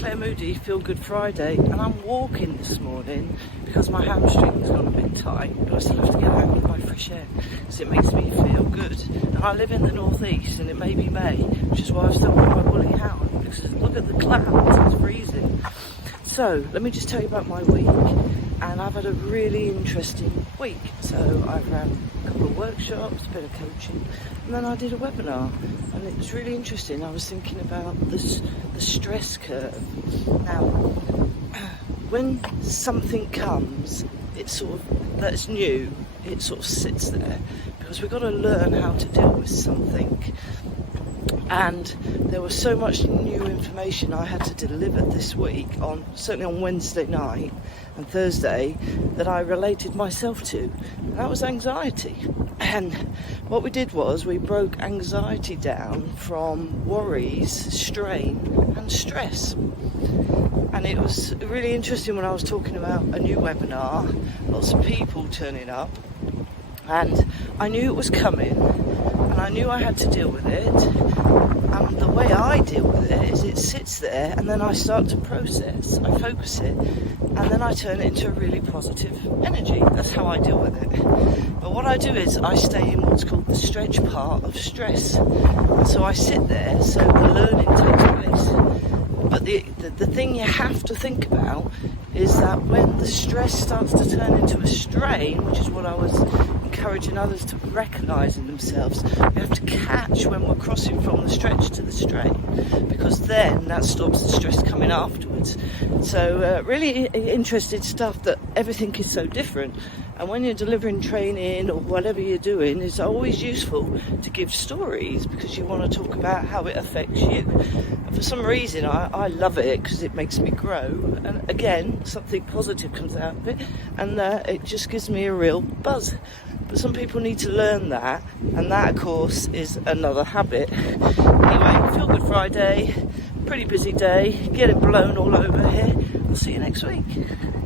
Claire Moody, Feel Good Friday, and I'm walking this morning because my hamstring's gone a bit tight, but I still have to get out with my fresh air because it makes me feel good. And I live in the northeast and it may be May, which is why I've still got my woolly hound, because look at the clouds, it's freezing. So let me just tell you about my week, and I've had a really interesting week. So I've ran a couple of workshops, a bit of coaching, and then I did a webinar, and it was really interesting. I was thinking about the stress curve. Now, when something comes, it's sort of, that's new, it sort of sits there, because we've got to learn how to deal with something. And there was so much new information I had to deliver this week, certainly on Wednesday night and Thursday, that I related myself to, and that was anxiety. And what we did was we broke anxiety down from worries, strain and stress. And it was really interesting when I was talking about a new webinar, lots of people turning up, and I knew it was coming and I knew I had to deal with it. And the way I deal with it is it sits there, and then I start to process, I focus it, and then I turn it into a really positive energy. That's how I deal with it. But what I do is I stay in what's called the stretch part of stress. And so I sit there, so the learning takes place. But the thing you have to think about is that when the stress starts to turn into a strain, which is what I was encouraging others to recognise in themselves, we have to catch when we're crossing from the stretch to the strain, because then that stops the stress coming afterwards. So really interesting stuff, that everything is so different. And when you're delivering training or whatever you're doing, it's always useful to give stories, because you want to talk about how it affects you. And for some reason, I love it because it makes me grow. And again, something positive comes out of it, and it just gives me a real buzz. But some people need to learn that, and that, of course, is another habit. Anyway, Feel Good Friday, pretty busy day, get it blown all over here. I'll see you next week.